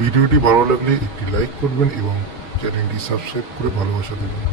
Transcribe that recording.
ভিডিওটি ভালো লাগলে একটি লাইক করবেন এবং চ্যানেলটি সাবস্ক্রাইব করে ভালোবাসা দেবেন।